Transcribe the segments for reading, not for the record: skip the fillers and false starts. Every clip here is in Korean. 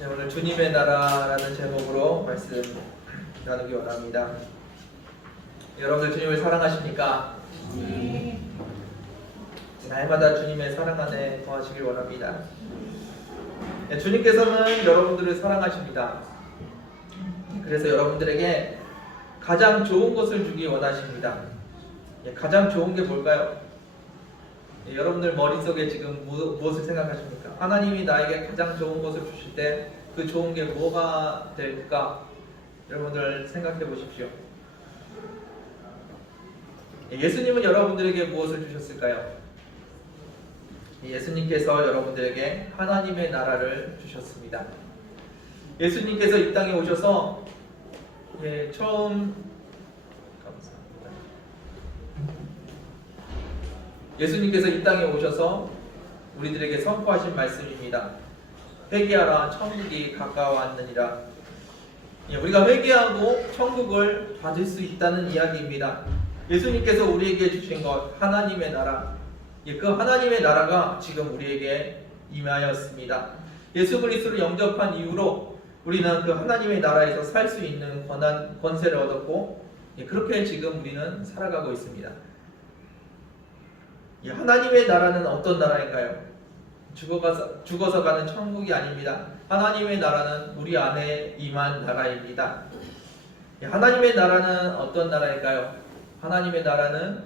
네, 오늘 주님의 나라라는 제목으로 말씀 나누기 원합니다. 여러분들 주님을 사랑하십니까? 네. 날마다 주님의 사랑 안에 거하시길 원합니다. 네, 주님께서는 여러분들을 사랑하십니다. 그래서 여러분들에게 가장 좋은 것을 주기 원하십니다. 네, 가장 좋은 게 뭘까요? 네, 여러분들 머릿속에 지금 무엇을 생각하십니까? 하나님이 나에게 가장 좋은 것을 주실 때 그 좋은 게 뭐가 될까? 여러분들 생각해 보십시오. 예수님은 여러분들에게 무엇을 주셨을까요? 예수님께서 여러분들에게 하나님의 나라를 주셨습니다. 예수님께서 이 땅에 오셔서 처음 예수님께서 이 땅에 오셔서 우리들에게 선포하신 말씀입니다. 회개하라, 천국이 가까워왔느니라. 우리가 회개하고 천국을 받을 수 있다는 이야기입니다. 예수님께서 우리에게 주신 것, 하나님의 나라. 그 하나님의 나라가 지금 우리에게 임하였습니다. 예수 그리스도를 영접한 이후로 우리는 그 하나님의 나라에서 살 수 있는 권세를 얻었고, 그렇게 지금 우리는 살아가고 있습니다. 하나님의 나라는 어떤 나라인가요? 죽어서 가는 천국이 아닙니다. 하나님의 나라는 우리 안에 임한 나라입니다. 하나님의 나라는 어떤 나라일까요? 하나님의 나라는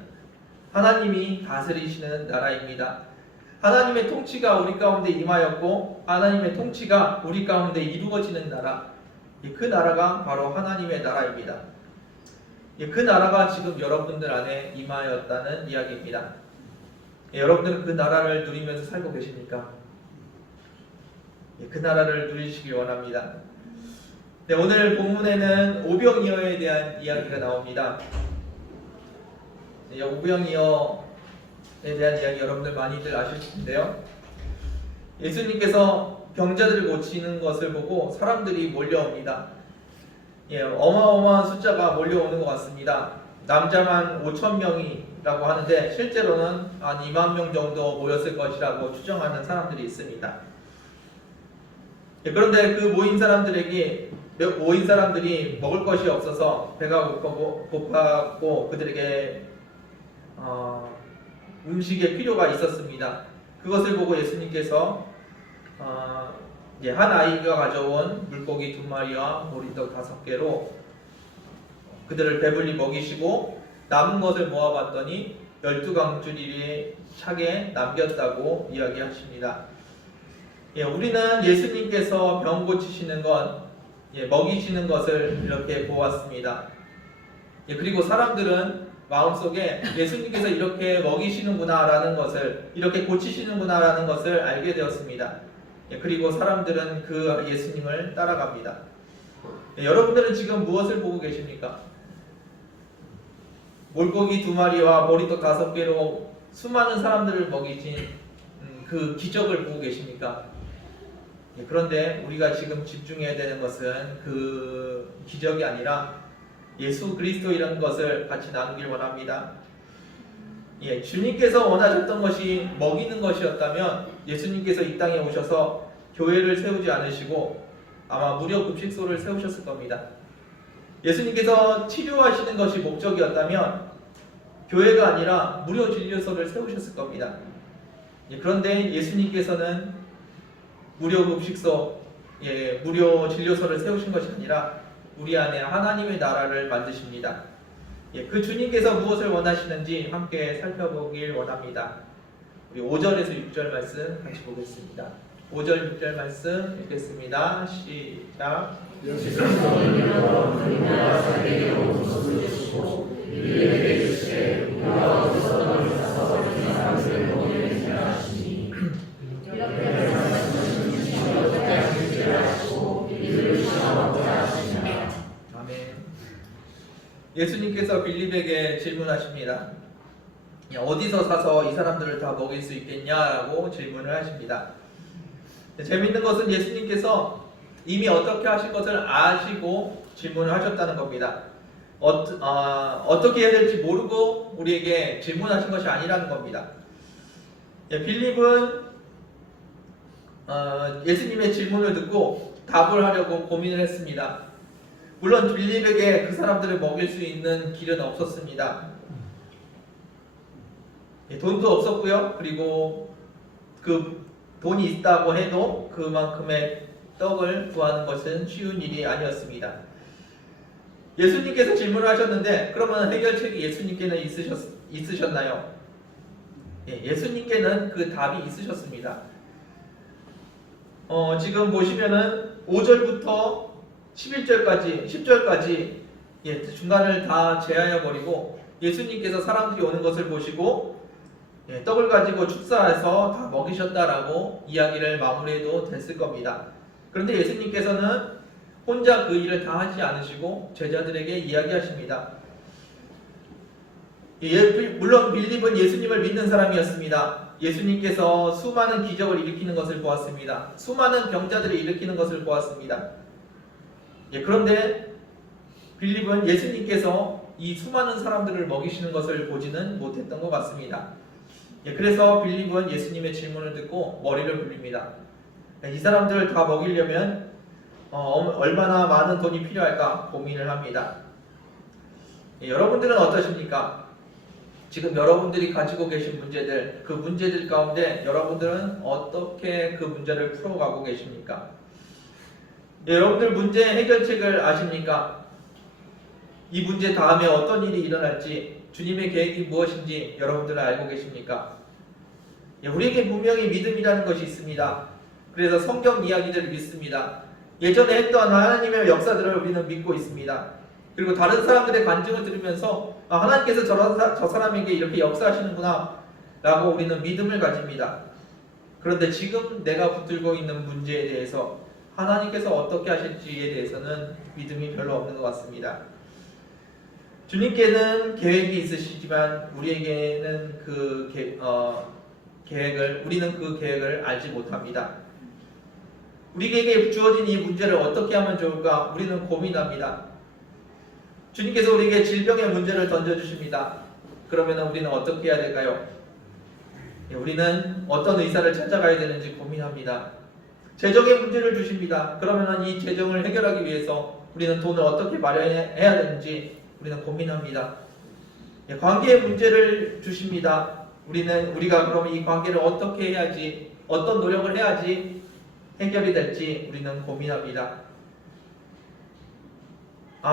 하나님이 다스리시는 나라입니다. 하나님의 통치가 우리 가운데 임하였고 하나님의 통치가 우리 가운데 이루어지는 나라, 그 나라가 바로 하나님의 나라입니다. 그 나라가 지금 여러분들 안에 임하였다는 이야기입니다. 여러분들은 그 나라를 누리면서 살고 계십니까? 그 나라를 누리시길 원합니다. 네, 오늘 본문에는 오병이어에 대한 이야기가 나옵니다. 오병이어에 대한 이야기 여러분들 많이들 아실 텐데요. 예수님께서 병자들을 고치는 것을 보고 사람들이 몰려옵니다. 어마어마한 숫자가 몰려오는 것 같습니다. 남자만 5,000명이라고 하는데 실제로는 한 2만 명 정도 모였을 것이라고 추정하는 사람들이 있습니다. 그런데 그 모인 사람들이 먹을 것이 없어서 배가 고팠고 그들에게 음식의 필요가 있었습니다. 그것을 보고 예수님께서 한 아이가 가져온 물고기 2마리와 보리떡 5개로 그들을 배불리 먹이시고 남은 것을 모아봤더니 12강줄이 차게 남겼다고 이야기하십니다. 우리는 예수님께서 병 고치시는 것, 먹이시는 것을 이렇게 보았습니다. 그리고 사람들은 마음속에 예수님께서 이렇게 먹이시는구나 라는 것을, 이렇게 고치시는구나 라는 것을 알게 되었습니다. 그리고 사람들은 그 예수님을 따라갑니다. 여러분들은 지금 무엇을 보고 계십니까? 물고기 2마리와 보리떡 5개로 수많은 사람들을 먹이신 그 기적을 보고 계십니까? 그런데 우리가 지금 집중해야 되는 것은 그 기적이 아니라 예수 그리스도이라는 것을 같이 나누길 원합니다. 주님께서 원하셨던 것이 먹이는 것이었다면 예수님께서 이 땅에 오셔서 교회를 세우지 않으시고 아마 무료 급식소를 세우셨을 겁니다. 예수님께서 치료하시는 것이 목적이었다면 교회가 아니라 무료 진료소를 세우셨을 겁니다. 그런데 예수님께서는 무료 급식소, 무료 진료소를 세우신 것이 아니라 우리 안에 하나님의 나라를 만드십니다. 그 주님께서 무엇을 원하시는지 함께 살펴보길 원합니다. 우리 5절에서 6절 말씀 같이 보겠습니다. 5절 6절 말씀 읽겠습니다. 시작. 아멘. 예수님께서 빌립에게 질문하십니다. 어디서 사서 이 사람들을 다 먹일 수 있겠냐라고 질문을 하십니다. 재밌는 것은 예수님께서 이미 어떻게 하실 것을 아시고 질문을 하셨다는 겁니다. 어떻게 해야 될지 모르고 우리에게 질문하신 것이 아니라는 겁니다. 빌립은 예수님의 질문을 듣고 답을 하려고 고민을 했습니다. 물론 빌립에게 그 사람들을 먹일 수 있는 길은 없었습니다. 돈도 없었고요. 그리고 그 돈이 있다고 해도 그만큼의 떡을 구하는 것은 쉬운 일이 아니었습니다. 예수님께서 질문을 하셨는데 그러면 해결책이 예수님께는 있으셨나요? 예수님께는 그 답이 있으셨습니다. 지금 보시면은 5절부터 11절까지 10절까지 중간을 다 제하여 버리고 예수님께서 사람들이 오는 것을 보시고 떡을 가지고 축사해서 다 먹이셨다라고 이야기를 마무리해도 됐을 겁니다. 그런데 예수님께서는 혼자 그 일을 다 하지 않으시고 제자들에게 이야기하십니다. 물론 빌립은 예수님을 믿는 사람이었습니다. 예수님께서 수많은 기적을 일으키는 것을 보았습니다. 수많은 병자들을 일으키는 것을 보았습니다. 그런데 빌립은 예수님께서 이 수많은 사람들을 먹이시는 것을 보지는 못했던 것 같습니다. 그래서 빌립은 예수님의 질문을 듣고 머리를 굴립니다. 이 사람들을 다 먹이려면 얼마나 많은 돈이 필요할까 고민을 합니다. 여러분들은 어떠십니까? 지금 여러분들이 가지고 계신 문제들, 그 문제들 가운데 여러분들은 어떻게 그 문제를 풀어가고 계십니까? 여러분들 문제 해결책을 아십니까? 이 문제 다음에 어떤 일이 일어날지, 주님의 계획이 무엇인지 여러분들은 알고 계십니까? 우리에게 분명히 믿음이라는 것이 있습니다. 그래서 성경 이야기들을 믿습니다. 예전에 했던 하나님의 역사들을 우리는 믿고 있습니다. 그리고 다른 사람들의 간증을 들으면서 하나님께서 저 사람에게 이렇게 역사하시는구나 라고 우리는 믿음을 가집니다. 그런데 지금 내가 붙들고 있는 문제에 대해서 하나님께서 어떻게 하실지에 대해서는 믿음이 별로 없는 것 같습니다. 주님께는 계획이 있으시지만 우리에게는 우리는 그 계획을 알지 못합니다. 우리에게 주어진 이 문제를 어떻게 하면 좋을까 우리는 고민합니다. 주님께서 우리에게 질병의 문제를 던져주십니다. 그러면 우리는 어떻게 해야 될까요? 우리는 어떤 의사를 찾아가야 되는지 고민합니다. 재정의 문제를 주십니다. 그러면 이 재정을 해결하기 위해서 우리는 돈을 어떻게 마련해야 되는지 우리는 고민합니다. 관계의 문제를 주십니다. 우리가 그럼 이 관계를 어떻게 해야지, 어떤 노력을 해야지 해결이 될지 우리는 고민합니다.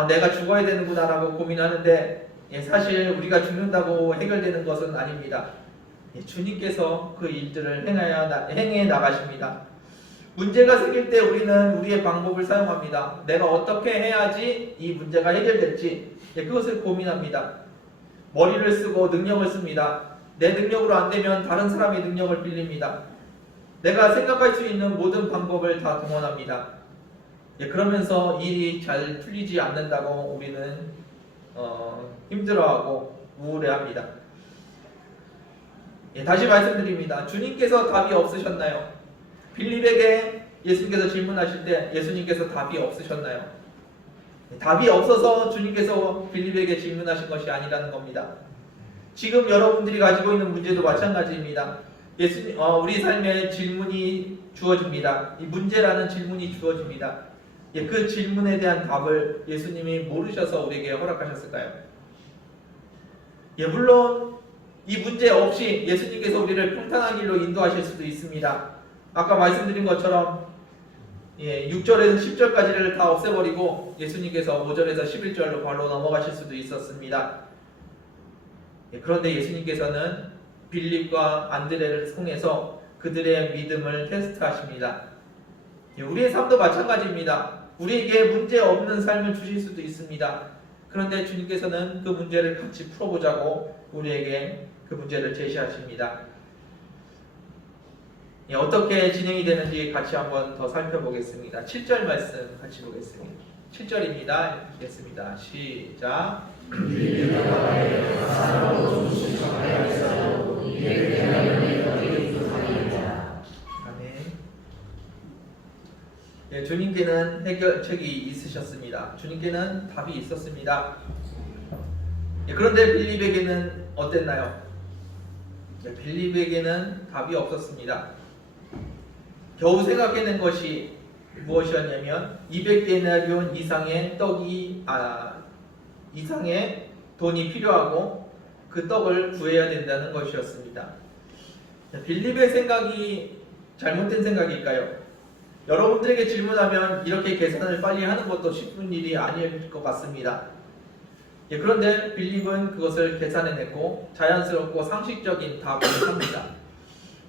내가 죽어야 되는구나 라고 고민하는데 사실 우리가 죽는다고 해결되는 것은 아닙니다. 주님께서 그 일들을 행해 나가십니다. 문제가 생길 때 우리는 우리의 방법을 사용합니다. 내가 어떻게 해야지 이 문제가 해결될지 그것을 고민합니다. 머리를 쓰고 능력을 씁니다. 내 능력으로 안 되면 다른 사람의 능력을 빌립니다. 내가 생각할 수 있는 모든 방법을 다 동원합니다. 그러면서 일이 잘 풀리지 않는다고 우리는 힘들어하고 우울해합니다. 다시 말씀드립니다. 주님께서 답이 없으셨나요? 빌립에게 예수님께서 질문하실 때 예수님께서 답이 없으셨나요? 답이 없어서 주님께서 빌립에게 질문하신 것이 아니라는 겁니다. 지금 여러분들이 가지고 있는 문제도 마찬가지입니다. 우리 삶에 질문이 주어집니다. 이 문제라는 질문이 주어집니다. 그 질문에 대한 답을 예수님이 모르셔서 우리에게 허락하셨을까요? 물론 이 문제 없이 예수님께서 우리를 평탄한 길로 인도하실 수도 있습니다. 아까 말씀드린 것처럼 6절에서 10절까지를 다 없애버리고 예수님께서 5절에서 11절로 바로 넘어가실 수도 있었습니다. 그런데 예수님께서는 빌립과 안드레를 통해서 그들의 믿음을 테스트하십니다. 우리의 삶도 마찬가지입니다. 우리에게 문제 없는 삶을 주실 수도 있습니다. 그런데 주님께서는 그 문제를 같이 풀어보자고 우리에게 그 문제를 제시하십니다. 어떻게 진행이 되는지 같이 한번 더 살펴보겠습니다. 7절 말씀 같이 보겠습니다. 7절입니다. 읽겠습니다. 시작. 아멘. 주님께는 해결책이 있으셨습니다. 주님께는 답이 있었습니다. 그런데 빌립에게는 어땠나요? 빌립에게는 답이 없었습니다. 겨우 생각해낸 것이 무엇이었냐면 200데나리온 이상의 돈이 필요하고 그 떡을 구해야 된다는 것이었습니다. 빌립의 생각이 잘못된 생각일까요? 여러분들에게 질문하면 이렇게 계산을 빨리 하는 것도 쉽은 일이 아닐 것 같습니다. 그런데 빌립은 그것을 계산해냈고 자연스럽고 상식적인 답을 합니다.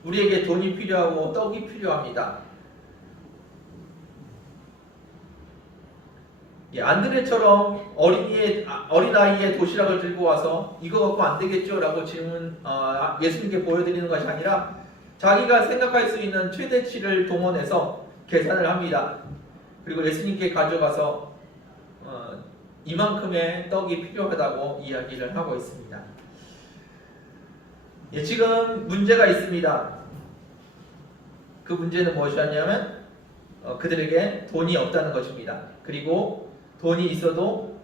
우리에게 돈이 필요하고 떡이 필요합니다. 안드레처럼 어린아이의 도시락을 들고 와서 이거 갖고 안 되겠죠? 라고 예수님께 보여드리는 것이 아니라 자기가 생각할 수 있는 최대치를 동원해서 계산을 합니다. 그리고 예수님께 가져가서 이만큼의 떡이 필요하다고 이야기를 하고 있습니다. 지금 문제가 있습니다. 그 문제는 무엇이었냐면 그들에게 돈이 없다는 것입니다. 그리고 돈이 있어도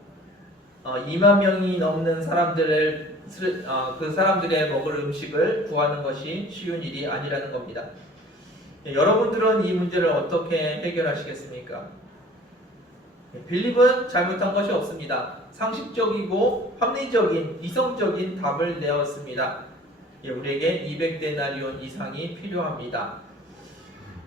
2만 명이 넘는 그 사람들의 먹을 음식을 구하는 것이 쉬운 일이 아니라는 겁니다. 여러분들은 이 문제를 어떻게 해결하시겠습니까? 빌립은 잘못한 것이 없습니다. 상식적이고 합리적인 이성적인 답을 내었습니다. 우리에게 200데나리온 이상이 필요합니다.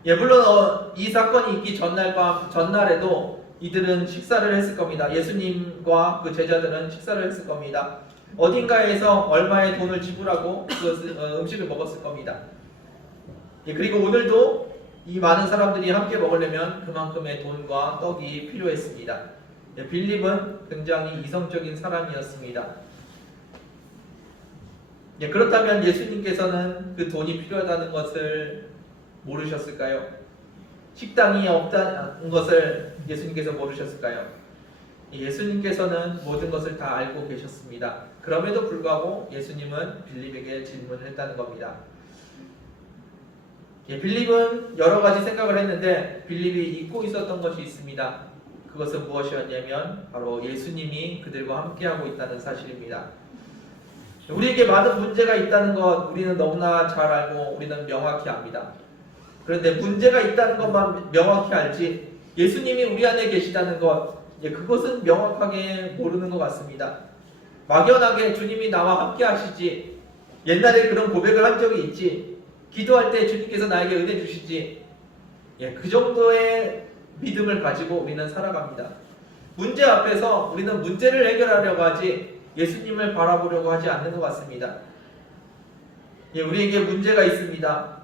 물론 이 사건이 있기 전날에도 이들은 식사를 했을 겁니다. 예수님과 그 제자들은 식사를 했을 겁니다. 어딘가에서 얼마의 돈을 지불하고 음식을 먹었을 겁니다. 그리고 오늘도 이 많은 사람들이 함께 먹으려면 그만큼의 돈과 떡이 필요했습니다. 빌립은 굉장히 이성적인 사람이었습니다. 그렇다면 예수님께서는 그 돈이 필요하다는 것을 모르셨을까요? 식당이 없다는 것을 예수님께서 모르셨을까요? 예수님께서는 모든 것을 다 알고 계셨습니다. 그럼에도 불구하고 예수님은 빌립에게 질문을 했다는 겁니다. 빌립은 여러 가지 생각을 했는데 빌립이 잊고 있었던 것이 있습니다. 그것은 무엇이었냐면 바로 예수님이 그들과 함께하고 있다는 사실입니다. 우리에게 많은 문제가 있다는 것 우리는 너무나 잘 알고 우리는 명확히 압니다. 그런데 문제가 있다는 것만 명확히 알지 예수님이 우리 안에 계시다는 것 그것은 명확하게 모르는 것 같습니다. 막연하게 주님이 나와 함께 하시지 옛날에 그런 고백을 한 적이 있지 기도할 때 주님께서 나에게 은혜 주시지 그 정도의 믿음을 가지고 우리는 살아갑니다. 문제 앞에서 우리는 문제를 해결하려고 하지 예수님을 바라보려고 하지 않는 것 같습니다. 우리에게 문제가 있습니다.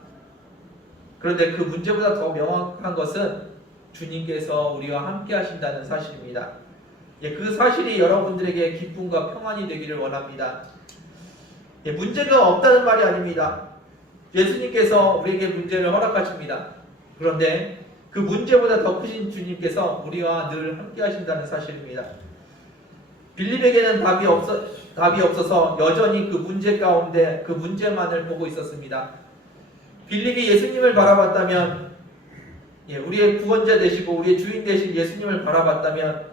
그런데 그 문제보다 더 명확한 것은 주님께서 우리와 함께 하신다는 사실입니다. 그 사실이 여러분들에게 기쁨과 평안이 되기를 원합니다. 문제가 없다는 말이 아닙니다. 예수님께서 우리에게 문제를 허락하십니다. 그런데 그 문제보다 더 크신 주님께서 우리와 늘 함께 하신다는 사실입니다. 빌립에게는 답이 없어서 여전히 그 문제 가운데 그 문제만을 보고 있었습니다. 빌립이 예수님을 바라봤다면 우리의 구원자 되시고 우리의 주인 되신 예수님을 바라봤다면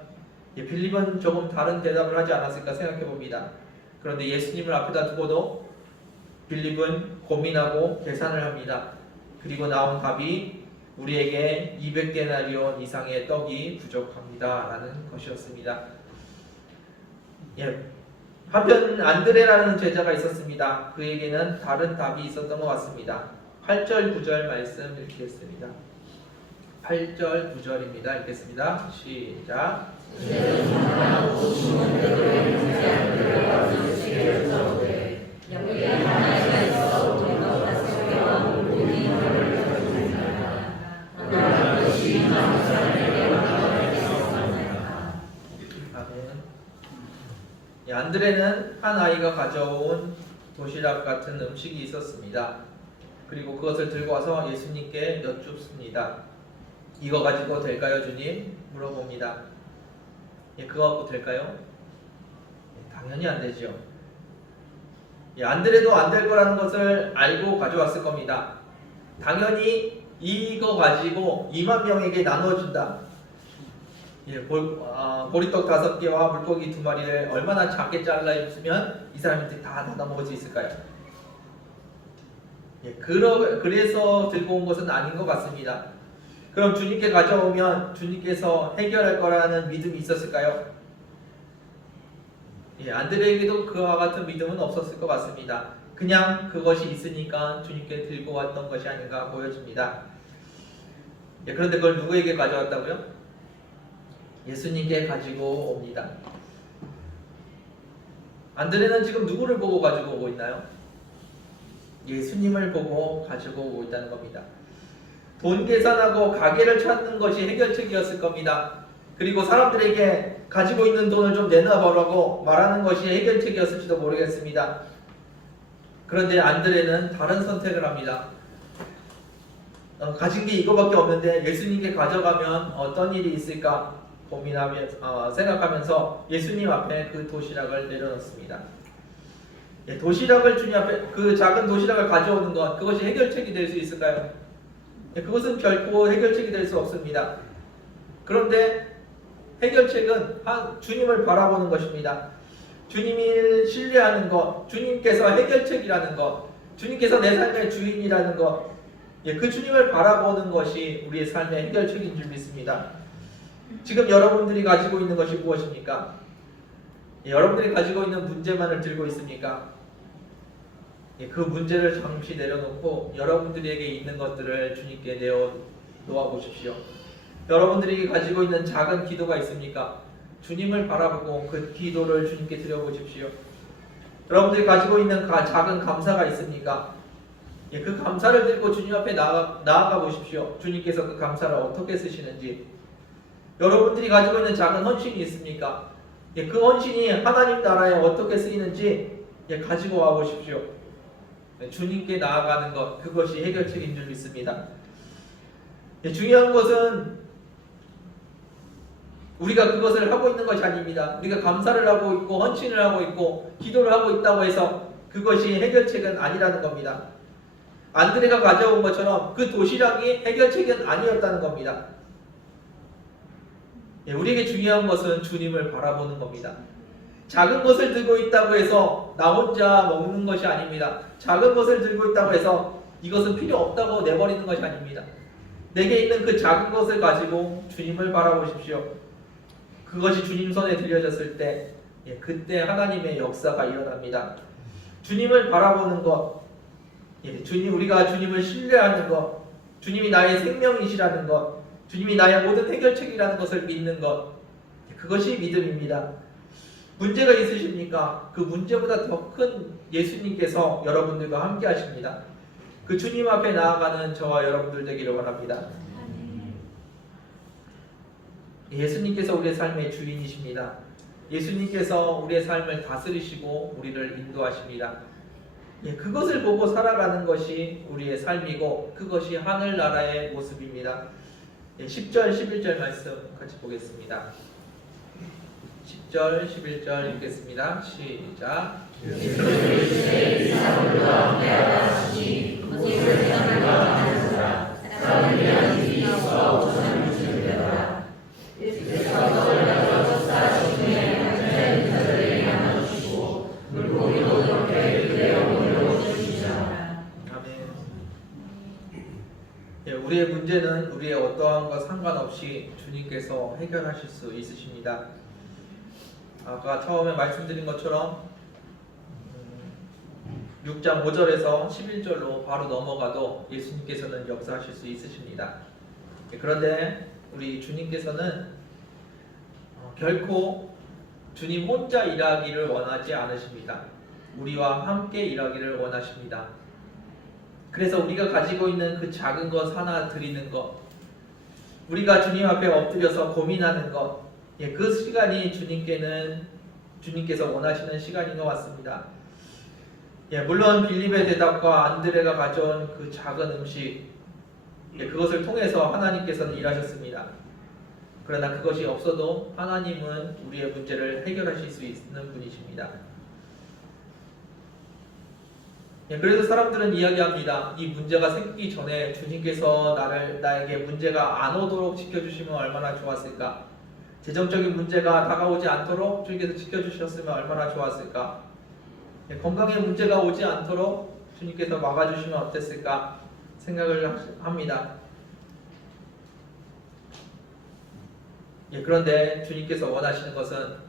빌립은 조금 다른 대답을 하지 않았을까 생각해 봅니다. 그런데 예수님을 앞에다 두고도 빌립은 고민하고 계산을 합니다. 그리고 나온 답이 우리에게 200데나리온 이상의 떡이 부족합니다 라는 것이었습니다. 한편 안드레라는 제자가 있었습니다. 그에게는 다른 답이 있었던 것 같습니다. 8절 9절 말씀 읽겠습니다. 8절 9절입니다. 읽겠습니다. 시작. 안드레는 한 아이가 가져온 도시락 같은 음식이 있었습니다. 그리고 그것을 들고 와서 예수님께 여쭙습니다. 이거 가지고 될까요, 주님? 물어봅니다. 그거 갖고 될까요? 당연히 안 되죠. 안드레도 안 될 거라는 것을 알고 가져왔을 겁니다. 당연히 이거 가지고 2만 명에게 나눠준다. 보리떡 5개와 물고기 2마리를 얼마나 작게 잘라주면 이 사람들이 다 나눠 먹을 수 있을까요? 그래서 들고 온 것은 아닌 것 같습니다. 그럼 주님께 가져오면 주님께서 해결할 거라는 믿음이 있었을까요? 안드레에게도 그와 같은 믿음은 없었을 것 같습니다. 그냥 그것이 있으니까 주님께 들고 왔던 것이 아닌가 보여집니다. 그런데 그걸 누구에게 가져왔다고요? 예수님께 가지고 옵니다. 안드레는 지금 누구를 보고 가지고 오고 있나요? 예수님을 보고 가지고 오고 있다는 겁니다. 돈 계산하고 가게를 찾는 것이 해결책이었을 겁니다. 그리고 사람들에게 가지고 있는 돈을 좀 내놔보라고 말하는 것이 해결책이었을지도 모르겠습니다. 그런데 안드레는 다른 선택을 합니다. 가진 게 이거밖에 없는데 예수님께 가져가면 어떤 일이 있을까 생각하면서 예수님 앞에 그 도시락을 내려놓습니다. 도시락을 주님 앞에, 그 작은 도시락을 가져오는 것, 그것이 해결책이 될 수 있을까요? 그것은 결코 해결책이 될 수 없습니다. 그런데 해결책은 주님을 바라보는 것입니다. 주님을 신뢰하는 것, 주님께서 해결책이라는 것, 주님께서 내 삶의 주인이라는 것, 그 주님을 바라보는 것이 우리의 삶의 해결책인 줄 믿습니다. 지금 여러분들이 가지고 있는 것이 무엇입니까? 여러분들이 가지고 있는 문제만을 들고 있습니까? 그 문제를 잠시 내려놓고 여러분들에게 있는 것들을 주님께 놓아 보십시오. 여러분들이 가지고 있는 작은 기도가 있습니까? 주님을 바라보고 그 기도를 주님께 드려보십시오. 여러분들이 가지고 있는 작은 감사가 있습니까? 그 감사를 들고 주님 앞에 나아가 보십시오. 주님께서 그 감사를 어떻게 쓰시는지. 여러분들이 가지고 있는 작은 헌신이 있습니까? 그 헌신이 하나님 나라에 어떻게 쓰이는지 가지고 와 보십시오. 주님께 나아가는 것, 그것이 해결책인 줄 믿습니다. 중요한 것은 우리가 그것을 하고 있는 것이 아닙니다. 우리가 감사를 하고 있고 헌신을 하고 있고 기도를 하고 있다고 해서 그것이 해결책은 아니라는 겁니다. 안드레가 가져온 것처럼 그 도시락이 해결책은 아니었다는 겁니다. 우리에게 중요한 것은 주님을 바라보는 겁니다. 작은 것을 들고 있다고 해서 나 혼자 먹는 것이 아닙니다. 작은 것을 들고 있다고 해서 이것은 필요 없다고 내버리는 것이 아닙니다. 내게 있는 그 작은 것을 가지고 주님을 바라보십시오. 그것이 주님 손에 들려졌을 때 그때 하나님의 역사가 일어납니다. 주님을 바라보는 것, 우리가 주님을 신뢰하는 것, 주님이 나의 생명이시라는 것, 주님이 나의 모든 해결책이라는 것을 믿는 것, 그것이 믿음입니다. 문제가 있으십니까? 그 문제보다 더 큰 예수님께서 여러분들과 함께 하십니다. 그 주님 앞에 나아가는 저와 여러분들 되기를 원합니다. 예수님께서 우리의 삶의 주인이십니다. 예수님께서 우리의 삶을 다스리시고 우리를 인도하십니다. 그것을 보고 살아가는 것이 우리의 삶이고 그것이 하늘나라의 모습입니다. 10절, 11절 말씀 같이 보겠습니다. 10절, 11절 읽겠습니다. 시작. 우리의 문제는 우리의 어떠한 것 상관없이 주님께서 해결하실 수 있으십니다. 아까 처음에 말씀드린 것처럼 6장 5절에서 11절로 바로 넘어가도 예수님께서는 역사하실 수 있으십니다. 그런데 우리 주님께서는 결코 주님 혼자 일하기를 원하지 않으십니다. 우리와 함께 일하기를 원하십니다. 그래서 우리가 가지고 있는 그 작은 것 하나 드리는 것, 우리가 주님 앞에 엎드려서 고민하는 것, 그 시간이 주님께서 원하시는 시간인 것 같습니다. 물론 빌립의 대답과 안드레가 가져온 그 작은 음식, 그것을 통해서 하나님께서는 일하셨습니다. 그러나 그것이 없어도 하나님은 우리의 문제를 해결하실 수 있는 분이십니다. 그래서 사람들은 이야기합니다. 이 문제가 생기기 전에 주님께서 나에게 문제가 안 오도록 지켜주시면 얼마나 좋았을까? 재정적인 문제가 다가오지 않도록 주님께서 지켜주셨으면 얼마나 좋았을까? 건강에 문제가 오지 않도록 주님께서 막아주시면 어땠을까? 생각을 합니다. 그런데 주님께서 원하시는 것은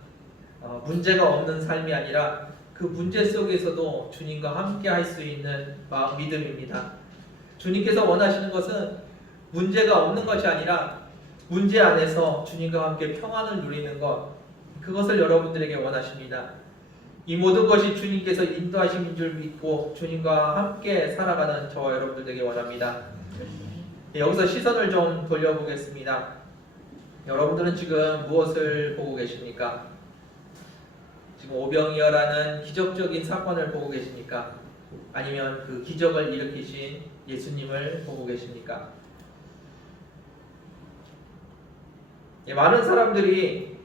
문제가 없는 삶이 아니라 그 문제 속에서도 주님과 함께 할 수 있는 믿음입니다. 주님께서 원하시는 것은 문제가 없는 것이 아니라 문제 안에서 주님과 함께 평안을 누리는 것, 그것을 여러분들에게 원하십니다. 이 모든 것이 주님께서 인도하심인 줄 믿고 주님과 함께 살아가는 저와 여러분들 되게 원합니다. 여기서 시선을 좀 돌려보겠습니다. 여러분들은 지금 무엇을 보고 계십니까? 지금 오병이어라는 기적적인 사건을 보고 계십니까? 아니면 그 기적을 일으키신 예수님을 보고 계십니까? 많은 사람들이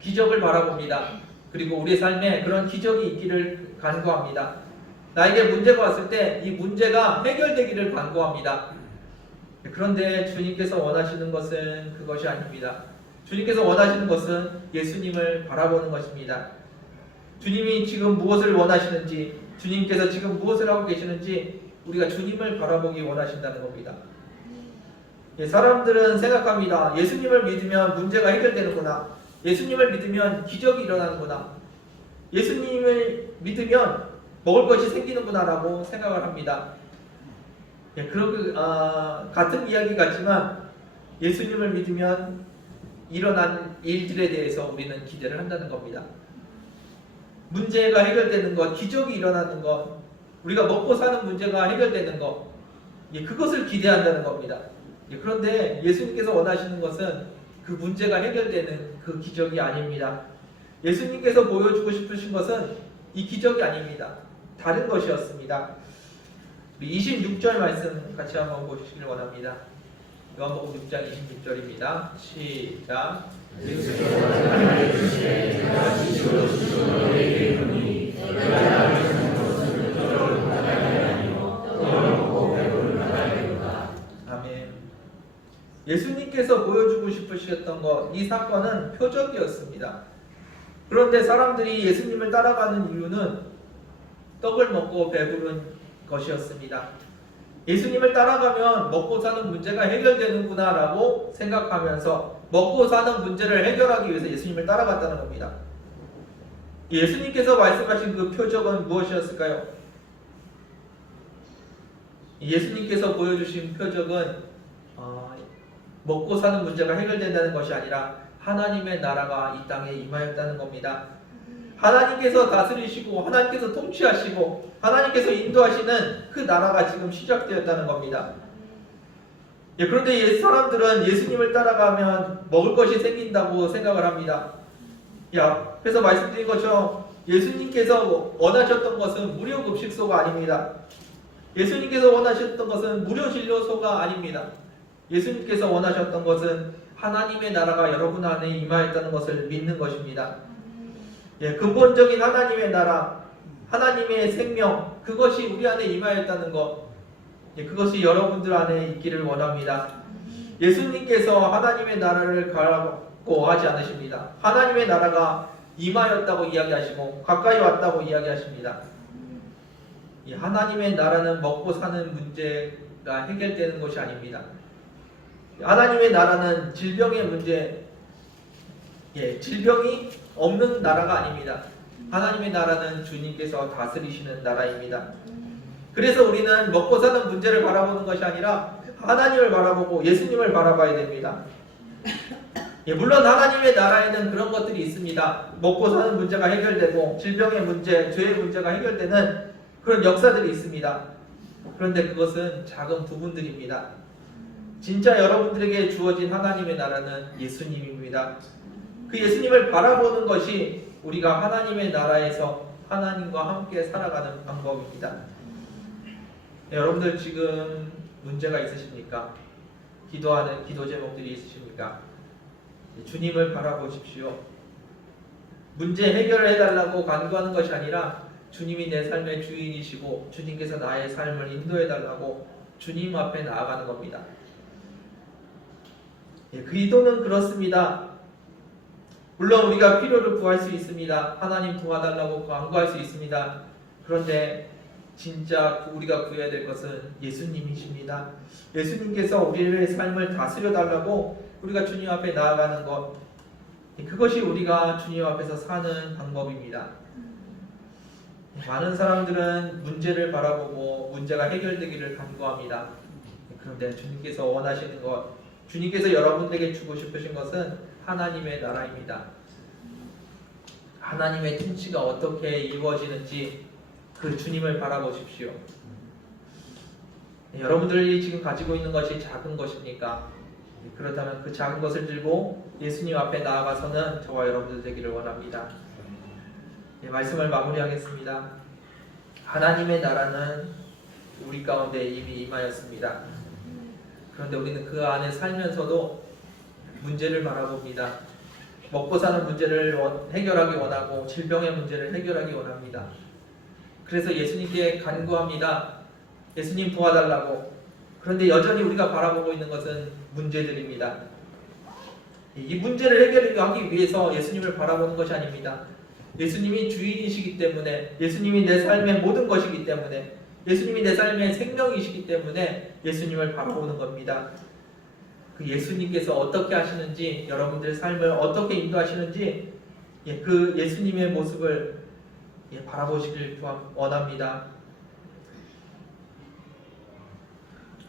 기적을 바라봅니다. 그리고 우리 삶에 그런 기적이 있기를 간구합니다. 나에게 문제가 왔을 때 이 문제가 해결되기를 간구합니다. 그런데 주님께서 원하시는 것은 그것이 아닙니다. 주님께서 원하시는 것은 예수님을 바라보는 것입니다. 주님이 지금 무엇을 원하시는지, 주님께서 지금 무엇을 하고 계시는지 우리가 주님을 바라보기 원하신다는 겁니다. 사람들은 생각합니다. 예수님을 믿으면 문제가 해결되는구나. 예수님을 믿으면 기적이 일어나는구나. 예수님을 믿으면 먹을 것이 생기는구나 라고 생각을 합니다. 같은 이야기 같지만 예수님을 믿으면 일어난 일들에 대해서 우리는 기대를 한다는 겁니다. 문제가 해결되는 것, 기적이 일어나는 것, 우리가 먹고 사는 문제가 해결되는 것, 그것을 기대한다는 겁니다. 그런데 예수님께서 원하시는 것은 그 문제가 해결되는 그 기적이 아닙니다. 예수님께서 보여주고 싶으신 것은 이 기적이 아닙니다. 다른 것이었습니다. 26절 말씀 같이 한번 보시길 원합니다. 요한복음 6장 26절입니다. 시작. 아멘. 예수님께서 보여주고 싶으셨던 것, 이 사건은 표적이었습니다. 그런데 사람들이 예수님을 따라가는 이유는 떡을 먹고 배부른 것이었습니다. 예수님을 따라가면 먹고 사는 문제가 해결되는구나 라고 생각하면서 먹고 사는 문제를 해결하기 위해서 예수님을 따라갔다는 겁니다. 예수님께서 말씀하신 그 표적은 무엇이었을까요? 예수님께서 보여주신 표적은 먹고 사는 문제가 해결된다는 것이 아니라 하나님의 나라가 이 땅에 임하였다는 겁니다. 하나님께서 다스리시고 하나님께서 통치하시고 하나님께서 인도하시는 그 나라가 지금 시작되었다는 겁니다. 그런데 사람들은 예수님을 따라가면 먹을 것이 생긴다고 생각을 합니다. 앞에서 말씀드린 것처럼 예수님께서 원하셨던 것은 무료 급식소가 아닙니다. 예수님께서 원하셨던 것은 무료 진료소가 아닙니다. 예수님께서 원하셨던 것은 하나님의 나라가 여러분 안에 임하였다는 것을 믿는 것입니다. 근본적인 하나님의 나라, 하나님의 생명, 그것이 우리 안에 임하였다는 것, 그것이 여러분들 안에 있기를 원합니다. 예수님께서 하나님의 나라를 가라고 하지 않으십니다. 하나님의 나라가 임하였다고 이야기하시고 가까이 왔다고 이야기하십니다. 하나님의 나라는 먹고 사는 문제가 해결되는 것이 아닙니다. 하나님의 나라는 질병의 문제, 질병이 없는 나라가 아닙니다. 하나님의 나라는 주님께서 다스리시는 나라입니다. 그래서 우리는 먹고 사는 문제를 바라보는 것이 아니라 하나님을 바라보고 예수님을 바라봐야 됩니다. 물론 하나님의 나라에는 그런 것들이 있습니다. 먹고 사는 문제가 해결되고 질병의 문제, 죄의 문제가 해결되는 그런 역사들이 있습니다. 그런데 그것은 작은 부분들입니다. 진짜 여러분들에게 주어진 하나님의 나라는 예수님입니다. 그 예수님을 바라보는 것이 우리가 하나님의 나라에서 하나님과 함께 살아가는 방법입니다. 여러분들 지금 문제가 있으십니까? 기도하는 기도 제목들이 있으십니까? 주님을 바라보십시오. 문제 해결을 해달라고 간구하는 것이 아니라 주님이 내 삶의 주인이시고 주님께서 나의 삶을 인도해달라고 주님 앞에 나아가는 겁니다. 기도는 그렇습니다. 물론 우리가 필요를 구할 수 있습니다. 하나님 도와달라고 간구할 수 있습니다. 그런데 진짜 우리가 구해야 될 것은 예수님이십니다. 예수님께서 우리의 삶을 다스려 달라고 우리가 주님 앞에 나아가는 것, 그것이 우리가 주님 앞에서 사는 방법입니다. 많은 사람들은 문제를 바라보고 문제가 해결되기를 간구합니다. 그런데 주님께서 원하시는 것, 주님께서 여러분에게 주고 싶으신 것은 하나님의 나라입니다. 하나님의 통치가 어떻게 이루어지는지 그 주님을 바라보십시오. 여러분들이 지금 가지고 있는 것이 작은 것입니까? 그렇다면 그 작은 것을 들고 예수님 앞에 나아가서는 저와 여러분들 되기를 원합니다. 말씀을 마무리하겠습니다. 하나님의 나라는 우리 가운데 이미 임하였습니다. 그런데 우리는 그 안에 살면서도 문제를 바라봅니다. 먹고 사는 문제를 해결하기 원하고 질병의 문제를 해결하기 원합니다. 그래서 예수님께 간구합니다. 예수님 도와달라고. 그런데 여전히 우리가 바라보고 있는 것은 문제들입니다. 이 문제를 해결하기 위해서 예수님을 바라보는 것이 아닙니다. 예수님이 주인이시기 때문에, 예수님이 내 삶의 모든 것이기 때문에, 예수님이 내 삶의 생명이시기 때문에 예수님을 바라보는 겁니다. 그 예수님께서 어떻게 하시는지, 여러분들의 삶을 어떻게 인도하시는지 그 예수님의 모습을 바라보시길 원합니다.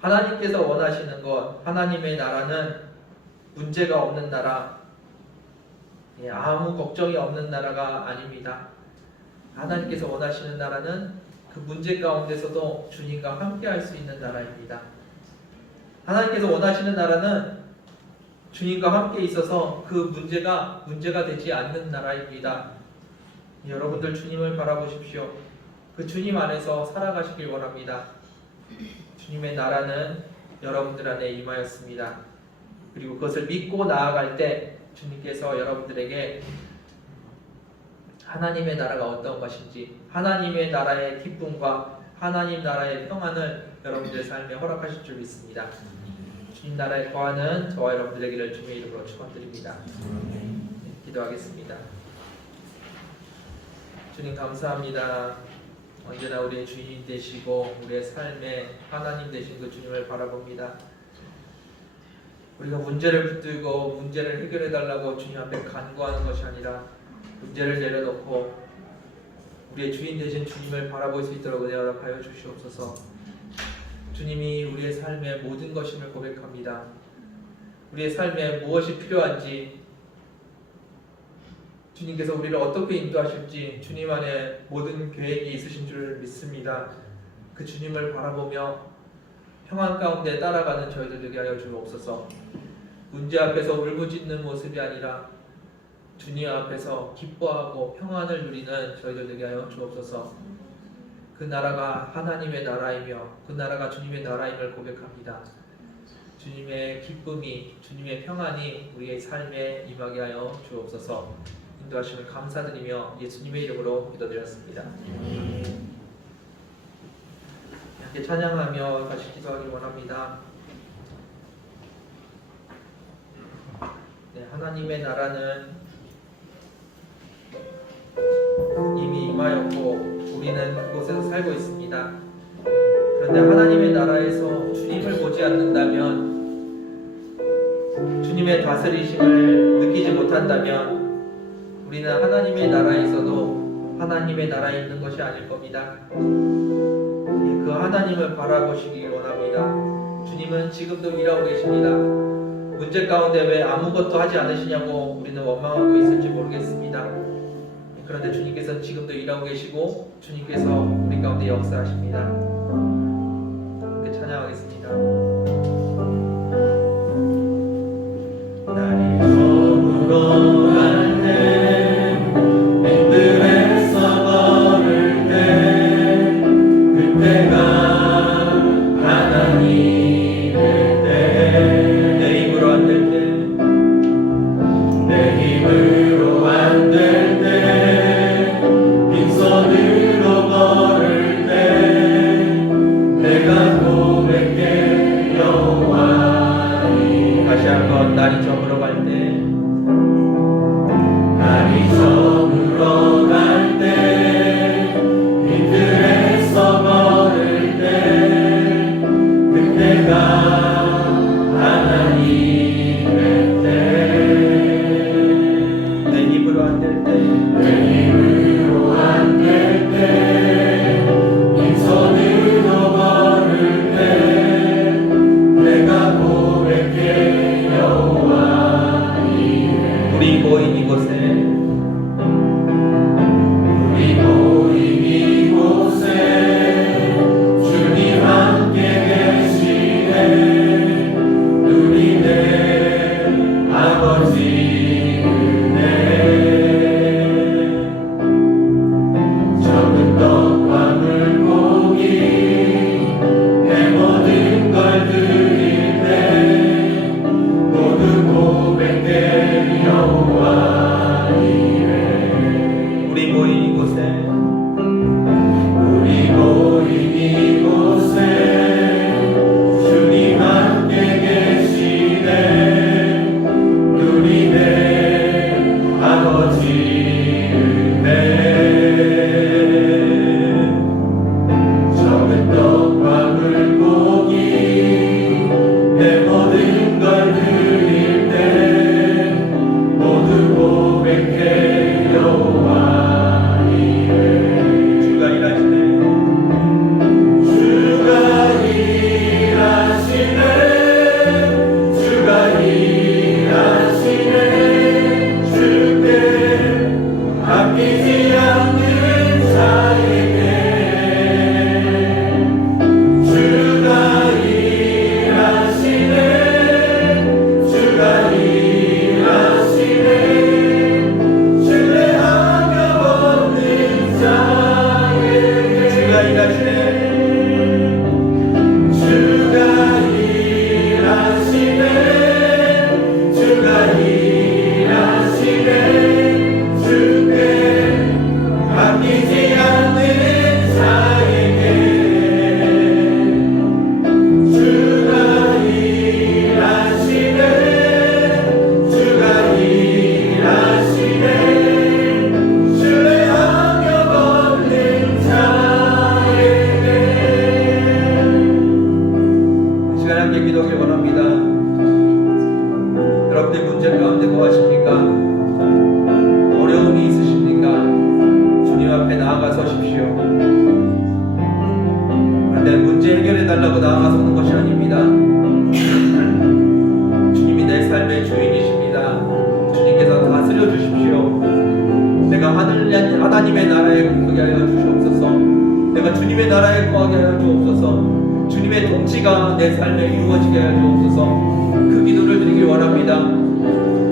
하나님께서 원하시는 것, 하나님의 나라는 문제가 없는 나라, 아무 걱정이 없는 나라가 아닙니다. 하나님께서 원하시는 나라는 그 문제 가운데서도 주님과 함께 할 수 있는 나라입니다. 하나님께서 원하시는 나라는 주님과 함께 있어서 그 문제가 되지 않는 나라입니다. 여러분들 주님을 바라보십시오. 그 주님 안에서 살아가시길 원합니다. 주님의 나라는 여러분들 안에 임하였습니다. 그리고 그것을 믿고 나아갈 때 주님께서 여러분들에게 하나님의 나라가 어떤 것인지, 하나님의 나라의 기쁨과 하나님 나라의 평안을 여러분들의 삶에 허락하실 줄 믿습니다. 주님 나라에 거하는 저와 여러분들 되기를 주님의 이름으로 축원드립니다. 기도하겠습니다. 주님 감사합니다. 언제나 우리의 주인 되시고 우리의 삶의 하나님 되신 그 주님을 바라봅니다. 우리가 문제를 붙들고 문제를 해결해 달라고 주님 앞에 간구하는 것이 아니라 문제를 내려놓고 우리의 주인 되신 주님을 바라볼 수 있도록 은혜 허락하여 주시옵소서. 주님이 우리의 삶의 모든 것임을 고백합니다. 우리의 삶에 무엇이 필요한지, 주님께서 우리를 어떻게 인도하실지 주님 안에 모든 계획이 있으신 줄 믿습니다. 그 주님을 바라보며 평안 가운데 따라가는 저희들 되게 하여 주옵소서. 문제 앞에서 울부짖는 모습이 아니라 주님 앞에서 기뻐하고 평안을 누리는 저희들 되게 하여 주옵소서. 그 나라가 하나님의 나라이며 그 나라가 주님의 나라임을 고백합니다. 주님의 기쁨이, 주님의 평안이 우리의 삶에 임하게 하여 주옵소서. 인도하심을 감사드리며 예수님의 이름으로 기도드렸습니다. 함께 찬양하며 다시 기도하기 원합니다. 하나님의 나라는 이미 임하였고 우리는 그곳에서 살고 있습니다. 그런데 하나님의 나라에서 주님을 보지 않는다면, 주님의 다스리심을 느끼지 못한다면 우리는 하나님의 나라에서도 하나님의 나라에 있는 것이 아닐 겁니다. 그 하나님을 바라보시기 원합니다. 주님은 지금도 일하고 계십니다. 문제 가운데 왜 아무것도 하지 않으시냐고 우리는 원망하고 있을지 모르겠습니다. 그런데 주님께서는 지금도 일하고 계시고 주님께서 우리 가운데 역사하십니다. 함께 찬양하겠습니다. 날이 저물어 갈 때, 힘들에서 걸을 때, 그때가 하나님의 때, 내 힘으로 안 될 때, 내 힘으로 안 될 때, 빈손으로 걸을 때, 내가 고백해 여호와니. 다시 한번 날이 저물어 갈 때, 문제 해결해 달라고 나아가서는 것이 아닙니다. 주님이 내 삶의 주인이십니다. 주님께서 다스려 주십시오. 내가 하나님의 나라에 거하게 하여 주시옵소서. 내가 주님의 나라에 거하게 하여 주옵소서. 주님의 통치가 내 삶에 이루어지게 하여 주옵소서. 그 기도를 드리길 원합니다.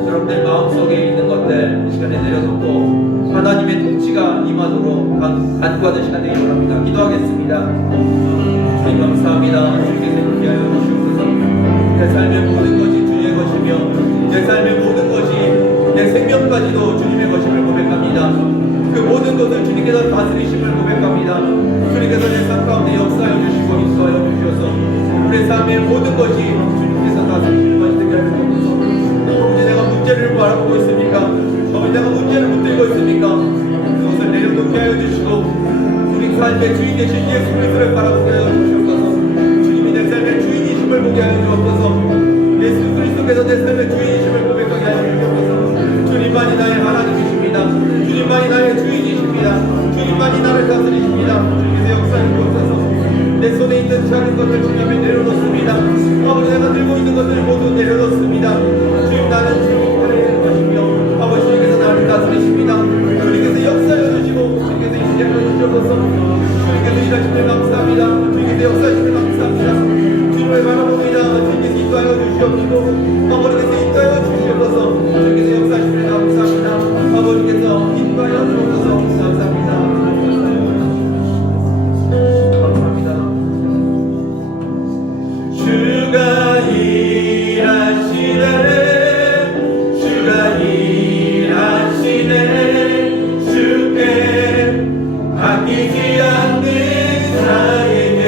여러분들 마음속에 있는 것들 이 시간에 내려놓고 하나님의 통치가 임하도록 간구하는 시간 되길 원합니다. 기도하겠습니다. 주님 감사합니다. 주님께서 이렇게 하여 주시옵소서. 내 삶의 모든 것이 주님의 것이며 내 삶의 모든 것이 내 생명까지도 주님의 것임을 고백합니다. 그 모든 것을 주님께서 다스리심을 고백합니다. 주님께서 내 삶 가운데 역사해 주시고 인도하여 주셔서 우리 삶의 모든 것이 주님께서 다스리시는 것이 되게 하여 주옵소서. 아버지 내가 문제를 바라보고 있습니까? 아버지 내가 문제를 붙들고 있습니까? 그것을 내려놓게 하여 주시고 우리 삶의 주인 되신 예수 그리스도를 바라보게 하여 주시옵소서. 주님이 내 삶의 주인이심을 보게 하여 주옵소서. 예수 그리스도께서 내 삶의 주인이심을 고백하게 하여 주옵소서. 주님만이 나의 하나님이십니다. 주님만이 나의 주인이십니다. 주님만이 나를 다스리십니다. 주님께서 역사해 주옵소서. 내 손에 있는 작은 것을 주님 앞에 내려놓습니다. 아버지 내가 들고 있는 것을 모두 내려놓습니다. 주님 나는 주님의 것이며 아버지 주님께서 나를 다스리십니다. 주님께서 역사해 주시고 주님께서 인도하여 주셔서 주님께서 일하심을 감사합니다. 주님께서 역사하심을 감사합니다. 주님을 바라봅니다. 주님께서 인도하여 주시옵시고 아버지께서 인도하여 주시옵소서. 주님께서 역사하심을 감사합니다. 아버지께서 인도하여 주옵소서. 감사합니다. 주가 일하시네 주가 일하시네 주께 아끼지 않는 자에게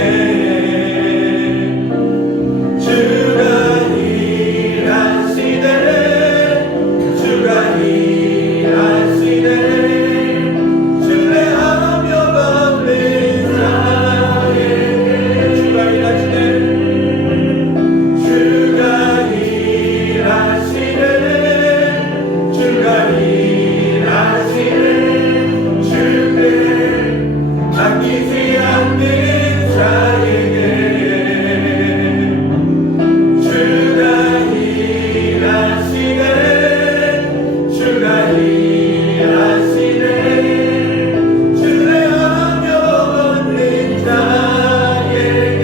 주가 일하시네 주가 일하시네 신뢰하며 받는 자에게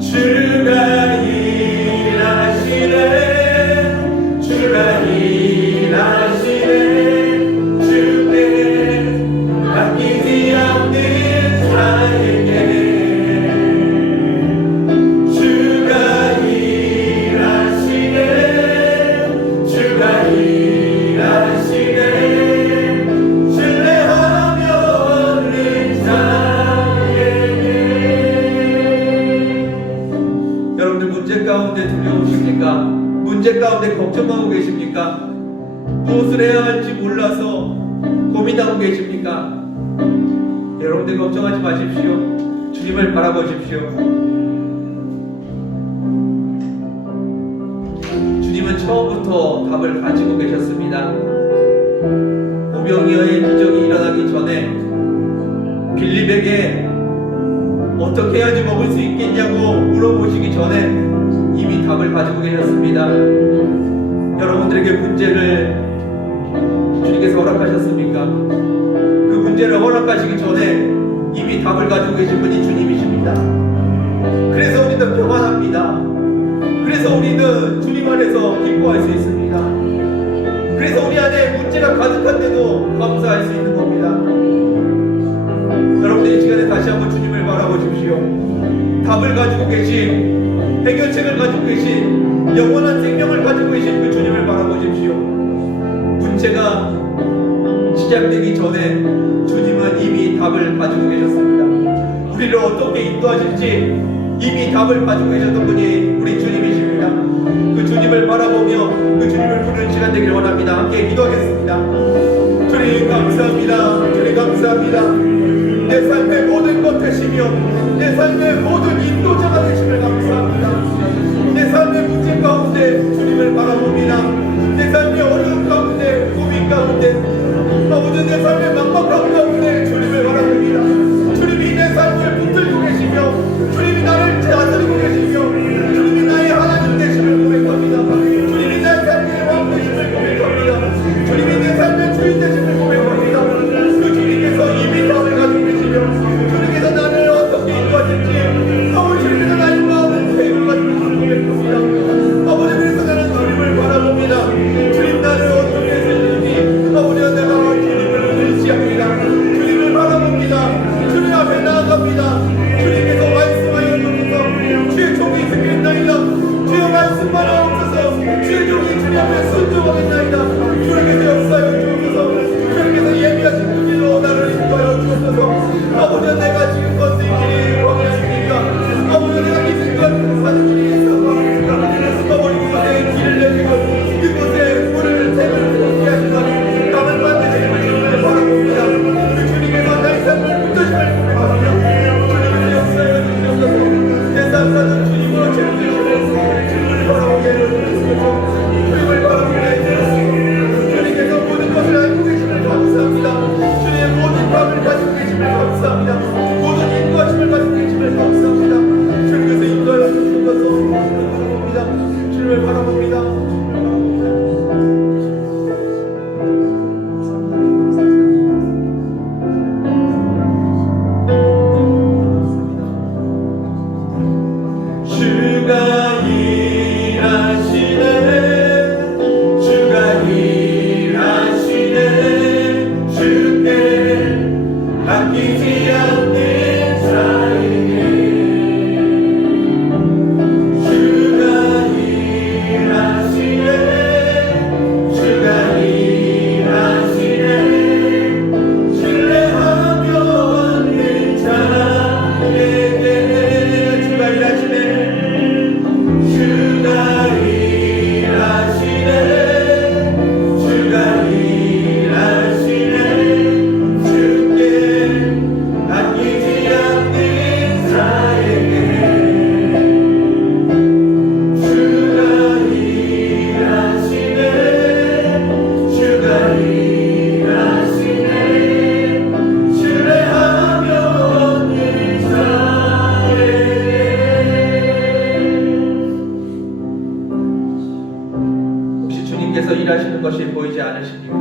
주가 일하시네 문제 가운데 걱정하고 계십니까? 무엇을 해야 할지 몰라서 고민하고 계십니까? 여러분들 걱정하지 마십시오. 주님을 바라보십시오. 주님은 처음부터 답을 가지고 계셨습니다. 오병이어의 기적이 일어나기 전에 빌립에게 어떻게 해야지 먹을 수 있겠냐고 물어보시기 전에 이미 답을 가지고 계셨습니다. 여러분들에게 문제를 주님께서 허락하셨습니까? 그 문제를 허락하시기 전에 이미 답을 가지고 계신 분이 주님이십니다. 그래서 우리는 평안합니다. 그래서 우리는 주님 안에서 기뻐할 수 있습니다. 그래서 우리 안에 문제가 가득한데도 감사할 수 있는 겁니다. 여러분들 이 시간에 다시 한번 주님을 바라보십시오. 답을 가지고 계신, 해결책을 가지고 계신, 영원한 생명을 가지고 계신 그 주님을 바라보십시오. 문제가 시작되기 전에 주님은 이미 답을 가지고 계셨습니다. 우리를 어떻게 인도하실지 이미 답을 가지고 계셨던 분이 우리 주님이십니다. 그 주님을 바라보며 그 주님을 부르는 시간 되기를 원합니다. 함께 기도하겠습니다. 주님 감사합니다. 주님 감사합니다. 내 삶의 모든 것 되시며 내 삶의 모든 인도자가 되심을 감사합니다. 내 삶의 문제 가운데 주님을 바라봅니다. 내 삶의 어려움 가운데, 고민 가운데, 아버지 내 삶의 막막함 가운데 주님을 바라봅니다. 주님이 내 앞에 나아갑니다. 주님께서 말씀하여 주옵소서. 주의 종이 듣겠나이다. 주의 말씀만 하옵소서. 주의 종이 주님 앞에 순종하겠나이다. 주님께서 역사하여 주옵소서. 주님께서 예비하신 그 길로 나를 인도하여 주옵소서. 아버지, 내가 지금 걷는 길이 광야입니까? 아버지, 내가 믿은 것 사는 길이 있어. 아버지, 그곳에 길을 내시고 그곳에 물을 샘을 걷게 하시고 나는 만드시는 주님을 바라봅니다. 그 주님께서 나의 삶을 붙드심을 고백합니다. 주님께서 역사하여 주옵소서. 내 삶 사는 주님으로 채워주시고 주님을 바라보게 해주옵소서. 주님을 바라보게 해주옵소서. 주님께서 모든 것을 알고 계심을 감사합니다. 주님의 모든 밤을 가지고 계심을 감사합니다. 모든 인도하심을 가지고 계심을 감사합니다. 주님께서 인도하여 주셔서 바라봅니다. 주님을 바라봅니다. 일하시는 것이 보이지 않으십니까?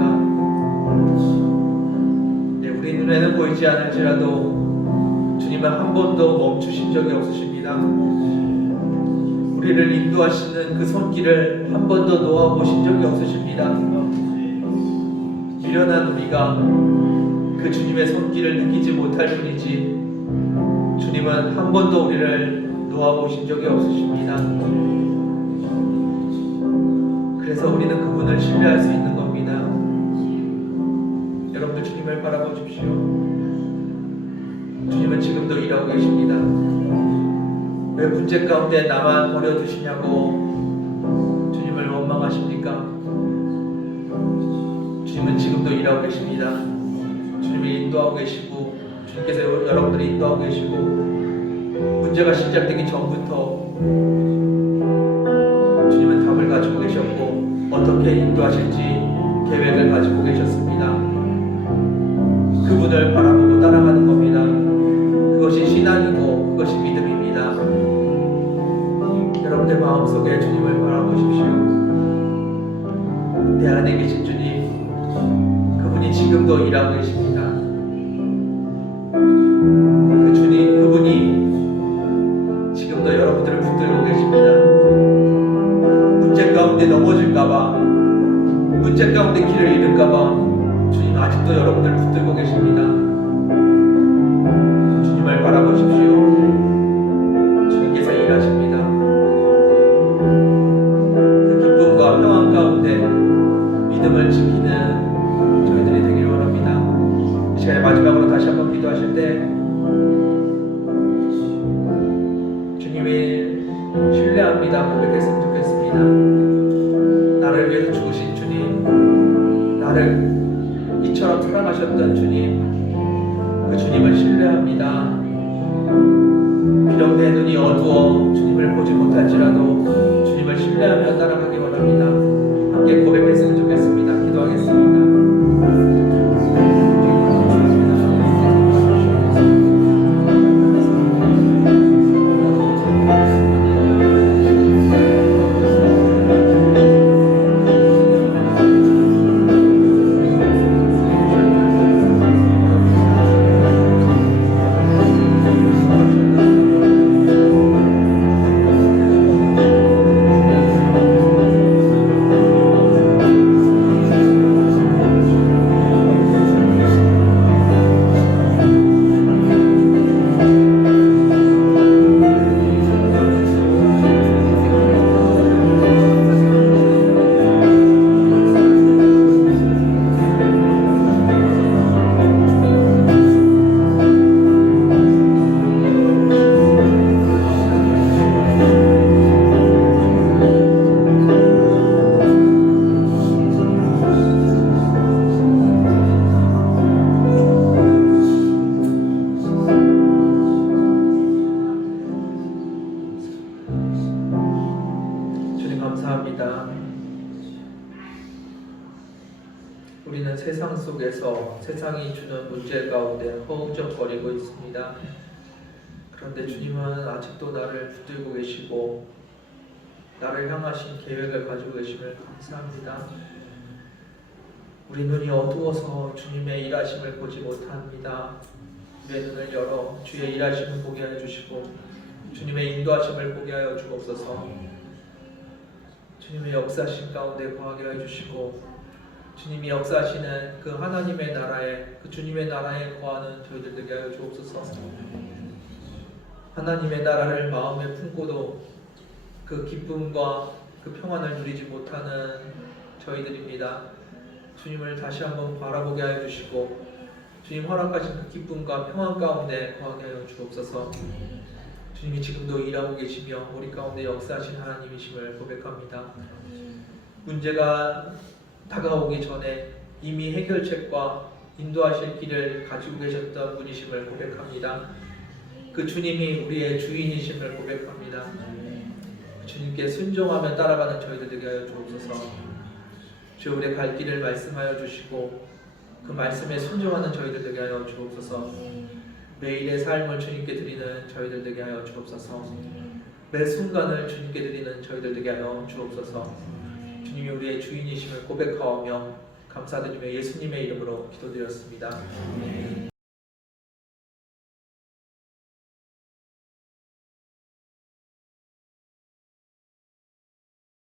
네, 우리 눈에는 보이지 않을지라도 주님은 한 번도 멈추신 적이 없으십니다. 우리를 인도하시는 그 손길을 한 번도 놓아보신 적이 없으십니다. 미련한 우리가 그 주님의 손길을 느끼지 못할 뿐이지 주님은 한 번도 우리를 놓아보신 적이 없으십니다. 그래서 우리는 그분을 신뢰할 수 있는 겁니다. 여러분들 주님을 바라보십시오. 주님은 지금도 일하고 계십니다. 왜 문제 가운데 나만 버려두시냐고 주님을 원망하십니까? 주님은 지금도 일하고 계십니다. 주님이 인도하고 계시고 주님께서 여러분들을 인도하고 계시고 문제가 시작되기 전부터 주님은 답을 가지고 계셨고 어떻게 인도하실지 계획을 가지고 계셨습니다. 그분을 바라보고 따라가는 겁니다. 그것이 신앙이고 그것이 믿음입니다. 여러분들 마음속에 주님을 바라보십시오. 내 안에 계신 주님, 그분이 지금도 일하고 계십니다. 그 주님, 그분이 지금도 여러분들을 붙들고 계십니다. 문제 가운데 넘어질까봐, 문제 가운데 길을 잃을까봐 주님 아직도 여러분들을 붙들고 계십니다. 주님을 바라보십시오. 주님께서 일하십니다. 그 기쁨과 평안 가운데 믿음을 지키는 저희들이 되기를 원합니다. 이 시간에 마지막으로 다시 한번 기도하실 때 주님을 신뢰합니다 고백했으면 좋겠습니다. 나를 위해서 죽으신 주님, 나를 이처럼 사랑하셨던 주님, 그 주님을 신뢰합니다. 비록 내 눈이 어두워 주님을 보지 못할지라도 주님을 신뢰하며 따라가기 원합니다. 함께 고백했으면 좋겠습니다. 기도하겠습니다. 세상 속에서 세상이 주는 문제 가운데 허우적거리고 있습니다. 그런데 주님은 아직도 나를 붙들고 계시고 나를 향하신 계획을 가지고 계심을 감사합니다. 우리 눈이 어두워서 주님의 일하심을 보지 못합니다. 우리의 눈을 열어 주의 일하심을 보게 하여 주시고 주님의 인도하심을 보게 하여 주옵소서. 주님의 역사하심 가운데 거하게 하여 주시고 주님이 역사하시는 그 하나님의 나라에 그 주님의 나라에 거하는 저희들 되게 하여 주옵소서. 하나님의 나라를 마음에 품고도 그 기쁨과 그 평안을 누리지 못하는 저희들입니다. 주님을 다시 한번 바라보게 하여 주시고 주님 허락하신 그 기쁨과 평안 가운데 거하게 하여 주옵소서. 주님이 지금도 일하고 계시며 우리 가운데 역사하신 하나님이심을 고백합니다. 문제가 다가오기 전에 이미 해결책과 인도하실 길을 가지고 계셨던 분이심을 고백합니다. 그 주님이 우리의 주인이심을 고백합니다. 주님께 순종하며 따라가는 저희들 되게 하여 주옵소서. 주 우리의 갈 길을 말씀하여 주시고 그 말씀에 순종하는 저희들 되게 하여 주옵소서. 매일의 삶을 주님께 드리는 저희들 되게 하여 주옵소서. 매 순간을 주님께 드리는 저희들 되게 하여 주옵소서. 주님이 우리의 주인이심을 고백하오며 감사드리며 예수님의 이름으로 기도드렸습니다.